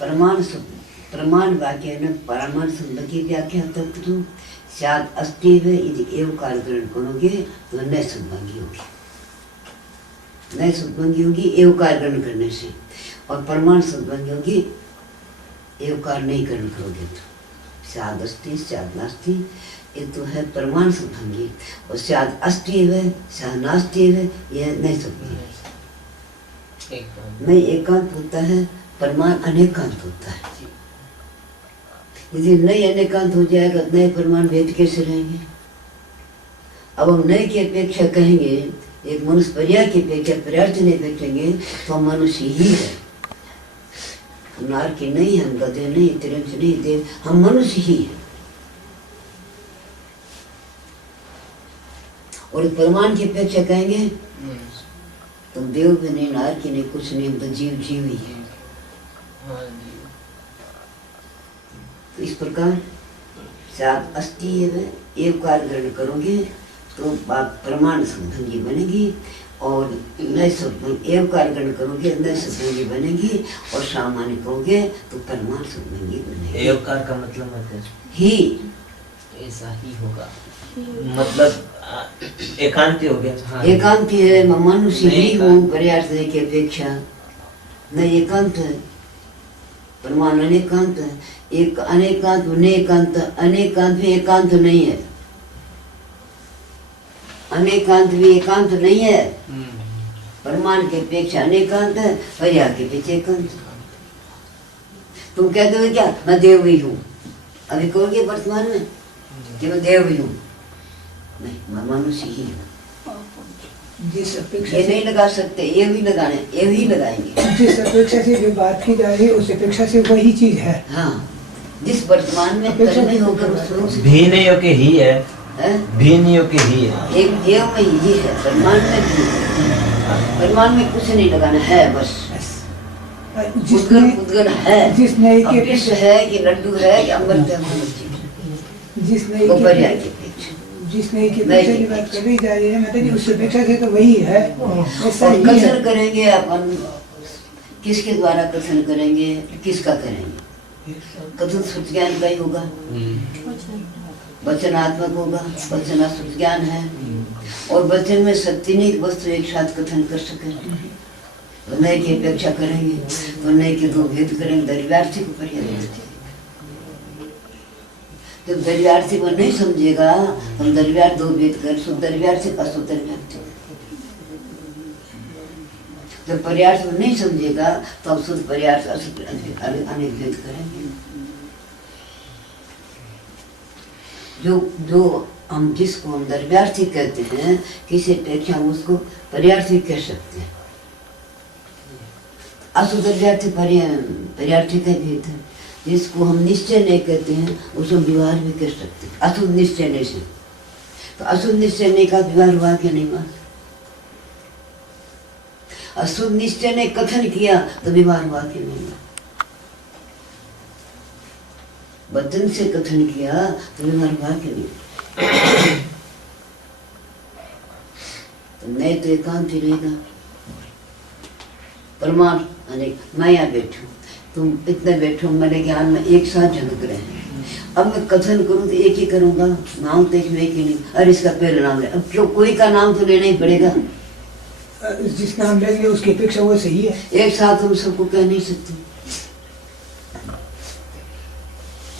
प्रमाण वाक्य न परमाणु शब्द की व्याख्या तक तो शायद अस्तित्व यदि एवं कार्य ग्रहण करोगे तो नए शुद्धभंगी होगी, नए शुद्धभंगी होगी एवं कार्य ग्रहण करने से, और परमाणु शुद्धभंगी होगी एवं कार्य नहीं ग्रहण करोगे तो शायद अस्ति शायद नास्ति, ये तो है परमाणु शुद्धभंगी, और शायद अस्तित्व है शायद नास्ति है, यह नए शुद्धभंगी। नहीं एकांत होता है, परमाणु अनेकांत होता है। यदि नए अनेकांत हो जाएगा नए परमाणु भेद कैसे रहेंगे? अब हम नए की अपेक्षा कहेंगे, एक मनुष्य पर्याय की अपेक्षा पर्याप्त नहीं देखेंगे तो हम मनुष्य ही है। हम नार की नहीं, हम गधे नहीं, तिरंज नहीं, देव, हम मनुष्य ही है। और परमाणु की अपेक्षा कहेंगे तो देव भी नहीं, नार की नहीं, कुछ नहीं, तो जीव जीव ही है। तो इस प्रकार शायद अस्तित्व एवं कार्य ग्रहण करोगे तो बात प्रमाण शुद्धभंगी बनेगी, और नए शुद्धभंगी एवं कार्य ग्रहण करोगे नए शुद्धभंगी बनेगी, और सामान्य कहोगे तो परमाण शुद्धभंगी बनेगी। एवं कार्य का मतलब ही ऐसा ही होगा, मतलब एकांती हो गया। हाँ। एकांती है, मनुष्य ही हूँ पर्याप्त की अपेक्षा, न एकांत है, परमाणु अनेकांत है। एक अनेकांत अनेकांत, अनेकांत भी एकांत नहीं है, अनेकांत भी एकांत नहीं है, परमाणु की अपेक्षा अनेकांत है, पर्याय के पीछे एकांत। तुम कहते हो क्या मैं देव ही हूँ, अभी कहोगे वर्तमान में कि मैं देव ही हूँ, नहीं मैं मनुष्य ही हूँ। जिस अपेक्षा ये नहीं लगा सकते, ये भी लगाने, ये भी लगाएंगे। जिस अपेक्षा से जो बात की जा रही है उस अपेक्षा से वही चीज है। हाँ, जिस वर्तमान में नहीं होकर भी नहीं हो के ही है, भी नहीं हो के ही है, एक देव में ही है, परमाणु में भी, परमाणु में कुछ नहीं लगाना है, बस उद्गल है, जिसने विष है कि लड्डू है कि अमृत है, जिसने की अपेक्षा की बात कर जा रही है, मतलब उस अपेक्षा से तो वही है। कथन करेंगे अपन किसके द्वारा कथन करेंगे, किसका करेंगे? कथन श्रुत ज्ञान का ही होगा, वचनात्मक होगा, वचना श्रुत ज्ञान है, और वचन में सत्य नहीं वस्तु एक साथ कथन कर सके। तो नए की अपेक्षा करेंगे तो नए के दो भेद करेंगे, दरिव्यार्थी को पर्याय। तो दरिव्यार्थी को नहीं समझेगा, हम दरिव्यार्थ दो भेद कर, शुद्ध दरिव्यार्थी अशुद्ध दरिव्यार्थी। जब पर्यार्थ को नहीं समझेगा तो हम शुद्ध पर्यार्थ अशुद्ध अनेक भेद करेंगे। जो हम जिसको हम दरिव्यार्थी कहते हैं, किसी अपेक्षा हम उसको पर्यार्थी कह सकते हैं। अशुद्ध दरिव्यार्थी पर्यार्थी का भेद है। जिसको हम निश्चय नहीं कहते हैं उसको व्यवहार भी कर सकते हैं, अशुद्ध निश्चय नहीं से। तो अशुद्ध निश्चय नहीं का व्यवहार हुआ कि नहीं हुआ? अशुद्ध निश्चय ने कथन किया तो व्यवहार हुआ कि नहीं हुआ? वचन से कथन किया तो व्यवहार हुआ कि नहीं? तो नहीं तो एकांत ही रहेगा। परमात्मा अनेक, मैं यहाँ बैठू, तुम इतने बैठो, मेरे ज्ञान में एक साथ झलक रहे हैं। अब मैं कथन करूँ तो एक ही करूँगा, नाम तो एक ही नहीं, अरे इसका पहले नाम ले, अब क्यों कोई का नाम तो लेना ही पड़ेगा। जिसका नाम लेंगे उसकी अपेक्षा वो सही है। एक साथ हम सबको कह नहीं सकते,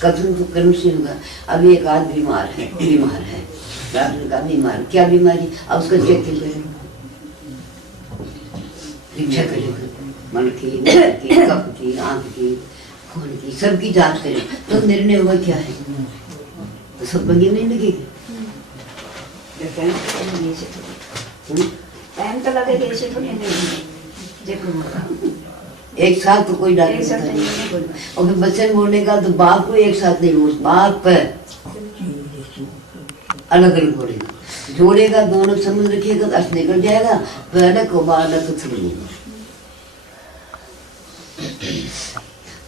कथन तो कर्म से होगा। अभी एक आदमी बीमार है, डॉक्टर का बीमार, क्या बीमारी, अब उसका चेक करेगा, परीक्षा करेगा, मन की, कफ की, आंख की, खून की, सबकी जांच करें तो निर्णय हुआ क्या है, तो सब बगी नहीं लगेगी। टाइम तो लगेगा, ऐसे थोड़ी नहीं। एक साथ तो कोई डॉक्टर नहीं, और फिर बच्चे बोलने का तो बाप को एक साथ नहीं बोल, बाप पे अलग अलग बोलेगा, जोड़ेगा, दोनों समझ रखिएगा तो अर्थ निकल जाएगा, पहले को बालक तो छोड़ेगा।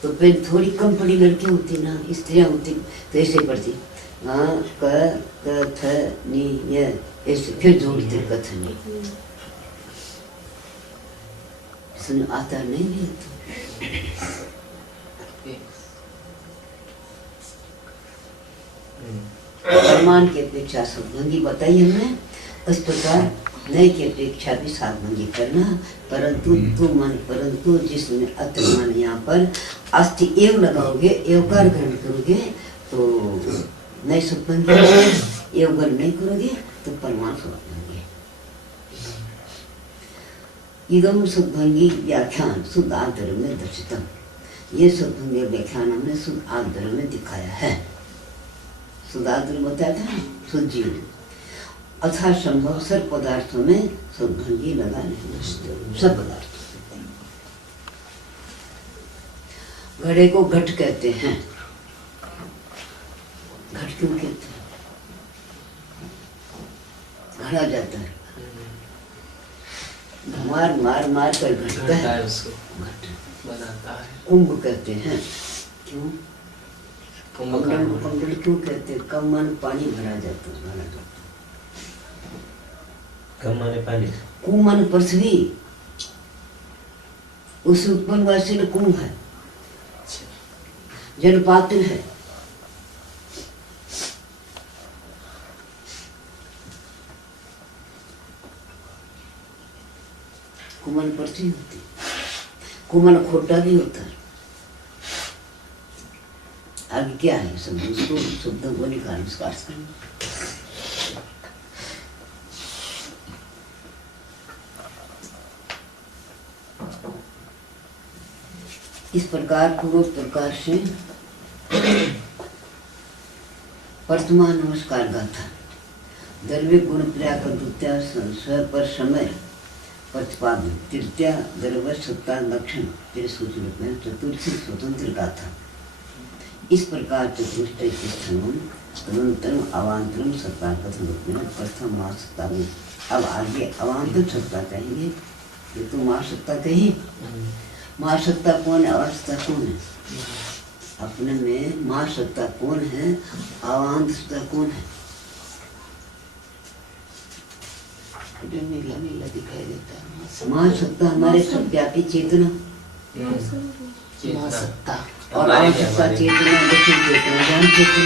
तो फिर थोड़ी कम पड़ी लड़की होती ना, स्त्रियाँ होती तो ऐसे पढ़ती, कथनीय, ऐसे फिर जोड़ते कथनीय। सुन आता नहीं है तो प्रमाण की अपेक्षा सद्भंगी बताई हमने। उस प्रकार नए की अपेक्षा भी सातभंगी करना। परंतु परंतु जिसमें अत्र मान यहाँ पर अस्थि एव लगाओगे, एवकार ग्रहण करोगे तो नए सद्भंगी, एव ग्रहण नहीं करोगे तो परमाण सद्भंगी। इदम सद्भंगी व्याख्यान शुद्ध आदर में दर्शितम। ये सद्भंगी व्याख्यान हमने शुद्ध आदर में दिखाया है। शुद्ध आदर बताया था शुद्ध जीव अथा संभव सब पदार्थों में सद्भंगी लगा नहीं। सब पदार्थ घड़े को घट कहते हैं। घट क्यों कहते हैं? घड़ा जाता है, मार मार मार कर घटता है उसको घट बनाता है। कुंभ कहते हैं, क्यों कुंभ क्यों कहते हैं? कम मन पानी भरा जाता है, भरा जाता है। कम माने पानी, कुंभ मन पृथ्वी, उससे उत्पन्न वैसे कुंभ है, जलपात्र है। कुमन पृथ्वी होती, कुमन खोटा भी होता है। आगे क्या है सब उसको शब्दों को निकाल उसका अर्थ करना। इस प्रकार पूर्व प्रकार से वर्तमान नमस्कार गाथा द्रव्य गुण प्रयाकर द्वितीय स्व पर समय प्रतिपादन तृतीय द्रव्य सत्ता लक्षण तेरे सूची रूप में चतुर्थी स्वतंत्र गाथा। इस प्रकार चतुष्ट स्थानों तदनंतरम अवान्तरम सत्ता कथन रूप में प्रथम माँ सत्ता में। अब आगे अवान्तर सत्ता कहेंगे। ये तो माँ सत्ता कही, माँ सत्ता कौन है, अवान्तर सत्ता कौन है? अपने में माँ सत्ता कौन है, अवान्तर सत्ता कौन है? नीला नीला दिखाई देता है। माँ सत्ता हमारे सब व्यापी चेतना, माँ सत्ता और अवान्तर सत्ता चेतना, दक्षिण चेतना, ज्ञान चेतना,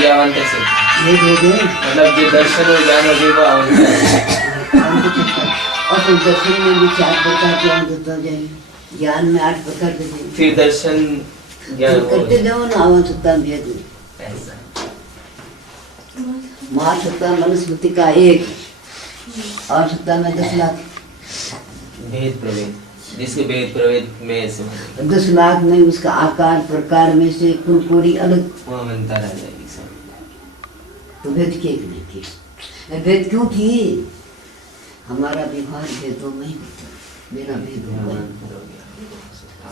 ये अवान्तर सत्ता ये हो गए। मतलब जो दर्शन और ज्ञान हो गए वो अवान्तर सत्ता। और फिर दर्शन में भी 4 प्रकार के अवगत हो जाएंगे, ज्ञान में 8 प्रकार के जाएंगे। फिर दर्शन ज्ञान करते जाओ ना, अवान्तर सत्ता भेद ऐसा। माँ सत्ता मनुस्मृति का 1 और सत्ता में 10 लाख भेद प्रभेद, जिसके भेद प्रभेद में से 10 लाख में उसका आकार प्रकार में से कुरकुरी अलग, वहाँ मनता रह जाएगी सब। तो भेद किए कि नहीं किए? भेद क्यों किए? हमारा व्यवहार भेदों में ही होता है, बिना भेदों में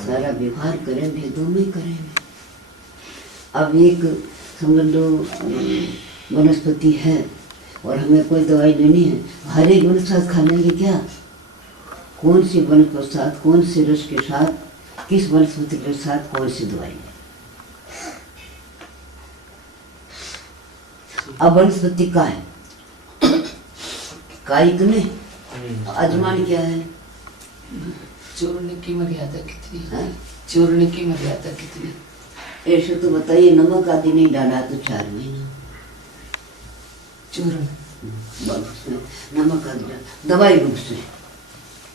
सारा व्यवहार करें भेदों में करेंगे। अब एक समझ लो वनस्पति है और हमें कोई दवाई लेनी है, हर एक वनस्पति खा लेंगे क्या? कौन सी वनस्पति साथ, कौन से रस के साथ, किस वनस्पति के साथ कौन सी दवाई है? अब वनस्पति का है, कायिक ने अजमान क्या है? चूर्ण की मर्यादा कितनी है? चूर्ण की मर्यादा कितनी? ऐसे तो बताइए, नमक आदि नहीं डाला तो 4 महीना चूर्ण नमक आदि दवाई रूप से।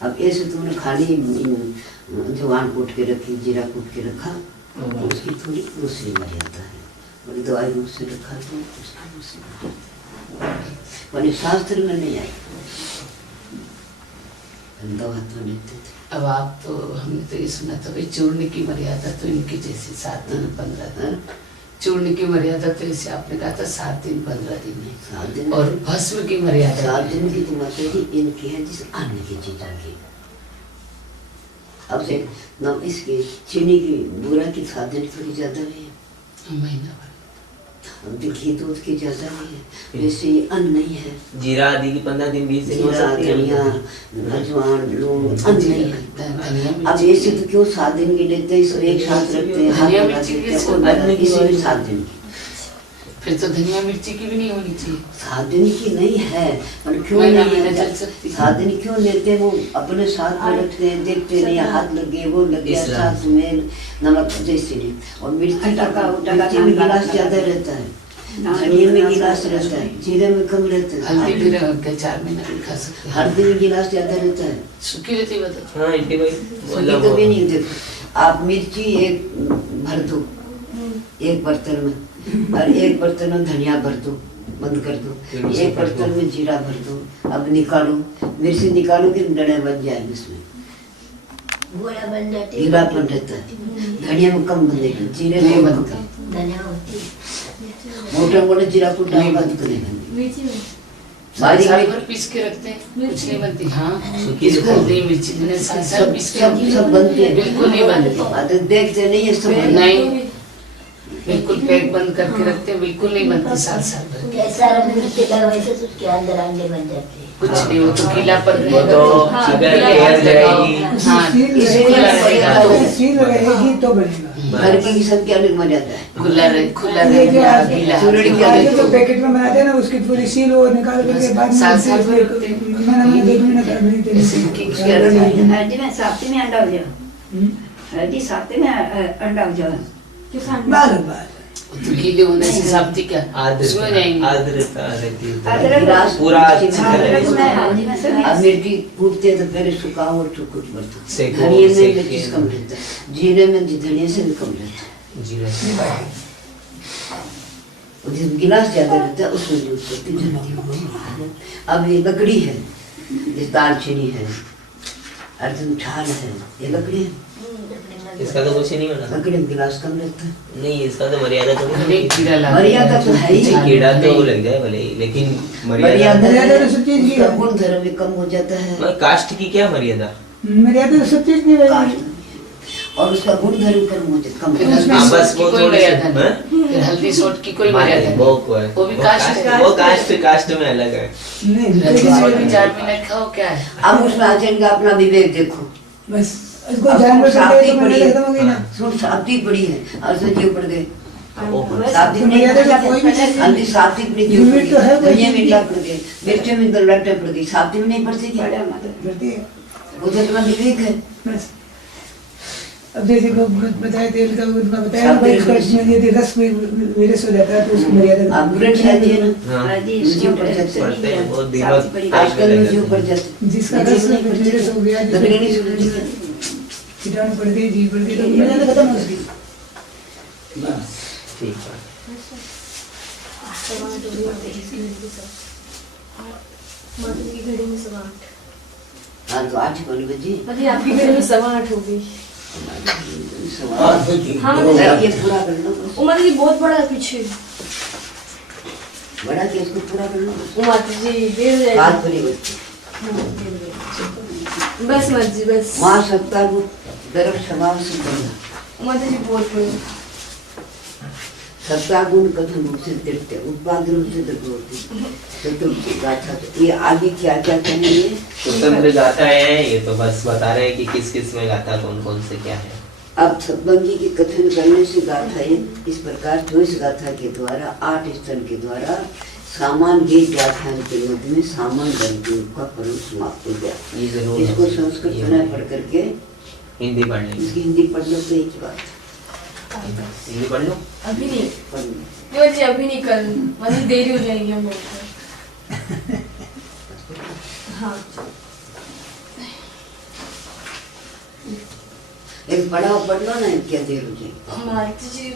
अब ऐसे तुमने खाली जवान कूट के रखी, जीरा कूट के रखा तो उसकी थोड़ी दूसरी मर्यादा है, और दवाई रूप से रखा तो उसकी दूसरी मर्यादा। शास्त्र में नहीं आई, दवा तो लेते थे। अब आप तो हमने तो ये सुना था भाई चूर्ण की मर्यादा तो इनकी जैसे 7 दिन 15 दिन, चूर्ण की मर्यादा तो इसे आपने कहा था 7 दिन 15 दिन है। 7 दिन और भस्म की मर्यादा 7 दिन की तो मतलब इनकी है जिस अन्न की चीज़ों की। अब से न इसकी चीनी की बूरा की 7 दिन थोड़ी ज़्यादा भी है, महीना भर। घी तो उसकी ज़्यादा भी है, वैसे ये अन्न नहीं है। जीरा आदि की 15 दिन 20 दिन हो जीरा, सकती है। धनिया, अजवान, लूण अन्न नहीं है। धनिया अब ऐसे तो क्यों 7 दिन की लेते हैं, एक साथ रखते हैं, हाथ लगा देते हैं, और बना किसी भी 7 दिन की। फिर तो धनिया मिर्ची की भी नहीं होनी चाहिए। 7 दिन की नहीं है, पर क्यों नहीं है? 7 दिन क्यों लेते हैं? वो अपने साथ में रखते हैं, देखते नहीं, हाथ लग गए, वो लग गया, साथ में नमक जैसे नहीं। और मिर्ची का गिलास ज़्यादा रहता है, धनिया में गिलास रहता है, जीरे में कम रहता है, हल्दी भी रख के 4 महीना भी खा सकते हैं। हल्दी में गिलास ज्यादा रहता है, सूखी रहती है बता। हाँ इतनी भाई सूखी कभी नहीं। देखो आप मिर्ची एक भर दो एक बर्तन में, और एक बर्तन में धनिया भर दो, बंद कर दो, एक बर्तन में जीरा भर दो। अब निकालो, मिर्ची निकालो कि डंडे बन जाए, इसमें गोला बन जाती है। गीलापन रहता है। धनिया में कम बनेगा, जीरे में बनता है, धनिया होती मोटा मोटा जीरा को डाल बंद करेगा। साल बारीक साल में भर पीस के रखते हैं, कुछ नहीं बनती। हाँ सूखी इसको हल्दी मिर्ची मैंने साल साल सब पीस के सब रखी सब है। बनते हैं, बिल्कुल नहीं बनती। हाँ, तो देखते नहीं है सब बनते हैं। नहीं बिल्कुल पैक बंद करके रखते हैं, बिल्कुल नहीं बनती साल साल भर। कैसा रंग मिर्चेगा वैसे तो उसके अंदर अंडे बन जाते हैं। कुछ नहीं, वो तो गीलापन वो तो रहेगा। अगर एयर जाएगी हाँ इसको खुला रहेगा तो सील रहेगी तो बनेगा। घर की किस्म की अलग मर्यादा है। खुला ये जो रहेगा आज गीला। आज जो पैकेट में बनाते हैं ना, उसकी पूरी सील वो निकाल करके बाद में साल साल भर रखते हैं। मैंने 2 महीने कर नहीं थे। हल्दी में साप्ती में अंडा हो जाओ, हल्दी साप्ती में अंडा हो जाओ। बार तो गीले होने से साप्ती क्या उसमें जाएंगे। आर्द्रता रहती है अदरक गिलास पूरा अच्छे से अदरक में हल्दी में सब अब मिर्ची कूटते हैं तो पहले सुखाओ और कुछ बरतो। सेको, धनिया में सेक मिर्ची के। कम रहता है, जीरे में धनिया से भी कम रहता है। जीरा और जिस गिलास ज्यादा रहता है उसमें यूज करती जल्दी। अब ये लकड़ी है, जैसे दालचीनी है, अर्जुन ठाल है, ये लकड़ी है, इसका तो कुछ ही नहीं बना। लकड़ी में गिलास कम रहता है। नहीं इसका तो मर्यादा तो नहीं। एक कीड़ा लगा मर्यादा तो है ही। कीड़ा तो लग जाए भले ही, लेकिन मर्यादा मर्यादा है, तो सब चीज की उसका है। गुण धर्म भी कम हो जाता है, कास्ट की क्या मर्यादा? मर्यादा तो सब चीज की रहेगी। और उसका गुण धर्म कम हो जाता, कम फिर हो जाता है। हल्दी हाँ, बस सोट की वो कोई थोड़ी सी- मर्यादा नहीं। हाँ? फिर हल्दी सोट की कोई मर्यादा नहीं। वो भी कास्ट है। वो कास्ट में अलग है। नहीं हल्दी सोट भी 4 महीने खाओ क्या है। अब उसमें आचरण का अपना विवेक देखो। बस इसको जानवर से साथी तो पड़ी मर्यादा है, खत्म होगी ना। सुन साथी पड़ी है और उसमें जीव पड़ गए, साथी तो नहीं मर्यादा तो कोई भी चीज हल्दी साथी पड़ी जीव पड़ लिमिट तो है गई, कोई धनिया चीज में की। लग पड़ गए, मिर्ची में तो लट्टे पड़ गई, साथी में नहीं पड़ती क्या? करती है। वो तो अपना विवेक है। बस अब जैसे को बताया तेल का उनका बताया सब भाई इसका बिल्कुल। इसमें यदि रस में विरस हो जाता है तो उसकी मर्यादा आप ब्रेड खाती है ना, हाँ। हल्दी जीव पड़ सोट जाती पड़ते हैं, वो साप्ती दिमाग पड़ी। आजकल में जीव पड़ जाती जिसका रस में विरस हो गया लकड़ी नहीं सुलझती। कीटाणु पड़ गई जीव पड़ गई तो मर्यादा खत्म हो उसकी। ठीक है। हाँ तो 8 बजे अभी आपकी घर में 8:15 हो गई। हाँ, ये पूरा कर लो बस। उमर जी बहुत बड़ा है पीछे। बड़ा के इसको पूरा कर लो बस। उमर जी देर हो जाएगी। बात बनी बच्ची बस मत जी बस। माँ सत्ता को गर्व स्वभाव से करना, उमर जी बहुत बड़ी। सत्ता गुण कथन रूप से देखते उत्पाद रूप से होती चतुर्थी गाथा। तो ये आगे क्या क्या कहेंगे? स्वतंत्र गाथा है, ये तो बस बता रहे हैं कि किस किस में गाथा कौन कौन से क्या है। अब सतबंगी की कथन करने से गाथा इस प्रकार 24 गाथा के द्वारा 8 स्तन के द्वारा सामान गीत व्याख्यान के मध्य में सामान बंदी का पर्व समाप्त हो गया। ये जरूर इसको संस्कृत ये में पढ़ करके हिंदी पढ़ लेंगे। इसकी हिंदी पढ़ लो तो एक ही बात हिंदी पढ़ लो। अभी नहीं पढ़ लो। उमर जी अभी नहीं, कल मतलब देरी हो जाएगी हम लोग को। हाँ एक पढ़ाओ पढ़ लो ना, क्या देर हो जाएगी। माता जी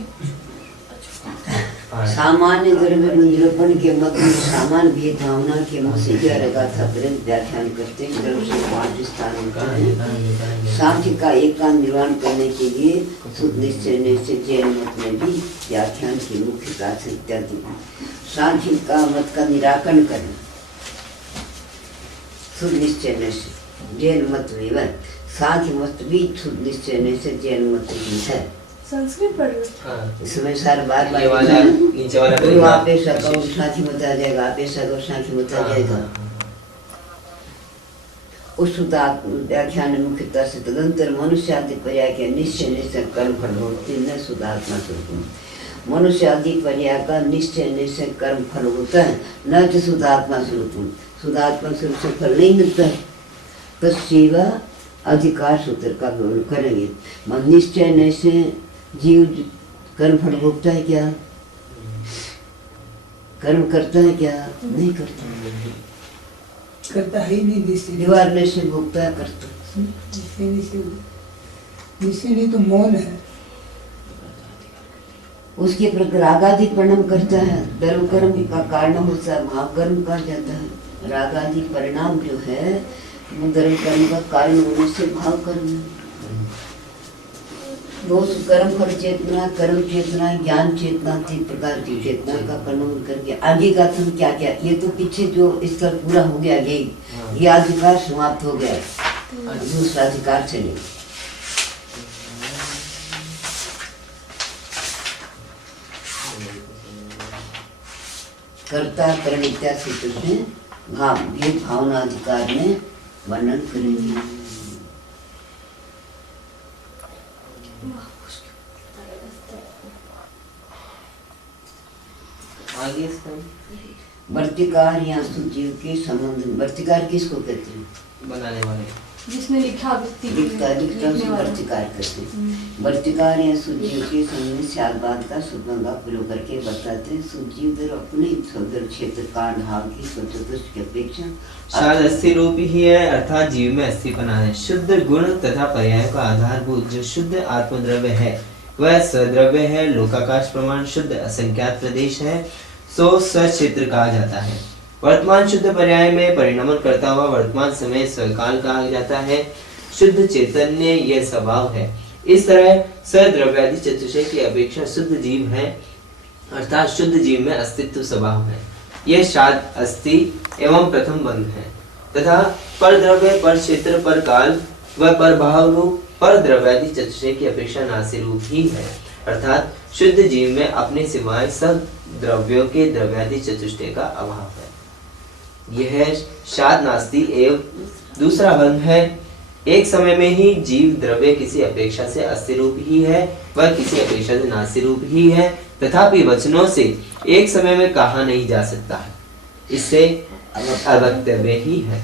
सामान्य गर्भ मंजरोपण के मत में सामान भेद भावना के मुख से 11 गाथा पर्यंत व्याख्यान करते हैं। गर्भ से 5 स्थान होता है। सांख्य का एकांत निर्माण करने के लिए शुद्ध निश्चय से जैन मत में भी व्याख्यान की मुख्य प्राथ इत्यादि। सांख्य का मत का निराकरण करना शुद्ध निश्चय से जैन मत में वह सांख्य मत भी शुद्ध निश्चय से जैन मत भी है। संस्कृत पढ़ रहे हो? हाँ। इसमें सार बार ये वाला नीचे वाला गुरु आप ऐसा कहो साथी मत आ जाएगा, आप ऐसा कहो साथी मत आ जाएगा। उस व्याख्यान मुख्यतः से तदंतर मनुष्य आदि पर्याय के निश्चय निश्चय कर्म फल होते न शुद्धात्मा स्वरूप। मनुष्य आदि पर्याय का निश्चय निश्चय कर्म फल होता है, न तो शुद्धात्मा स्वरूप। शुद्धात्मा स्वरूप से फल नहीं मिलता है। तस्सेवा अधिकार सूत्र का विवरण करेंगे। मन निश्चय निश्चय जीव कर्म फल भोगता है क्या? कर्म करता है क्या? नहीं करता। करता है ही नहीं निश्चय। दीवार निश्चय भोगता है करता। निश्चय नहीं तो मौन है। उसके प्रति रागादि परिणाम करता है, धर्म कर्म का कारण होता है, भाव कर्म कहा जाता है। रागादि परिणाम जो है वो धर्म कर्म का कारण होने से भाव कर्म है। दोष कर्म फल चेतना, कर्म चेतना, ज्ञान चेतना, 3 प्रकार की चेतना का परिणाम करके आगे का तुम क्या क्या, ये तो पीछे जो इसका पूरा हो गया, ये अधिकार समाप्त हो गया, दूसरा अधिकार चले। कर्ता करण इत्यादि सूत्र से ये भावना अधिकार में वर्णन करेंगे। आगे इसका वर्तिकार या सुजीव के संबंध। वर्तिकार किसको कहते हैं? बनाने वाले, जिसने लिखा व्यक्ति लिखता उसको वर्तिकार कहते हैं। वर्तिकार या सुजीव के संबंध शादबाद का सुबंध का प्रयोग करके बताते हैं। सुजीव दर अपने सदर क्षेत्र का भाव की स्वतंत्र की अपेक्षा शायद अस्थि रूप ही है, अर्थात जीव में अस्थिपना है। शुद्ध गुण तथा पर्याय का आधारभूत जो शुद्ध आत्मद्रव्य है वह सद्रव्य है। लोकाकाश प्रमाण शुद्ध असंख्यात प्रदेश है, सो सक्षेत्र कहा जाता है। वर्तमान शुद्ध पर्याय में परिणमन करता हुआ वर्तमान समय स्वकाल कहा जाता है। शुद्ध चैतन्य यह स्वभाव है। इस तरह सद्रव्यादि चतुष्टय की अपेक्षा शुद्ध जीव है, अर्थात शुद्ध जीव में अस्तित्व स्वभाव है। यह शाद अस्थि एवं प्रथम बंध है तथा पर द्रव्य, पर क्षेत्र, पर काल व पर भाव रूप पर द्रव्यादि चतुष्टय की अपेक्षा नासी रूप ही है, अर्थात शुद्ध जीव में अपने सिवाय सब द्रव्यों के द्रव्यादि चतुष्टय का अभाव है। यह शाद नास्ति एवं दूसरा बंध है। एक समय में ही जीव द्रव्य किसी अपेक्षा से अस्थि रूप ही है, वह किसी अपेक्षा से नासी रूप ही है, तथापि वचनों से एक समय में कहा नहीं जा सकता है, इससे अवक्तव्य ही है।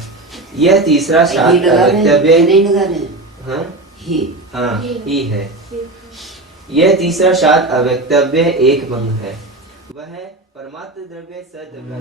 यह तीसरा शाद अवक्तव्य नहीं लगा रहे। हाँ ही है। यह तीसरा शाद अवक्तव्य एक भंग है। वह परमात्म द्रव्य सद्रव्य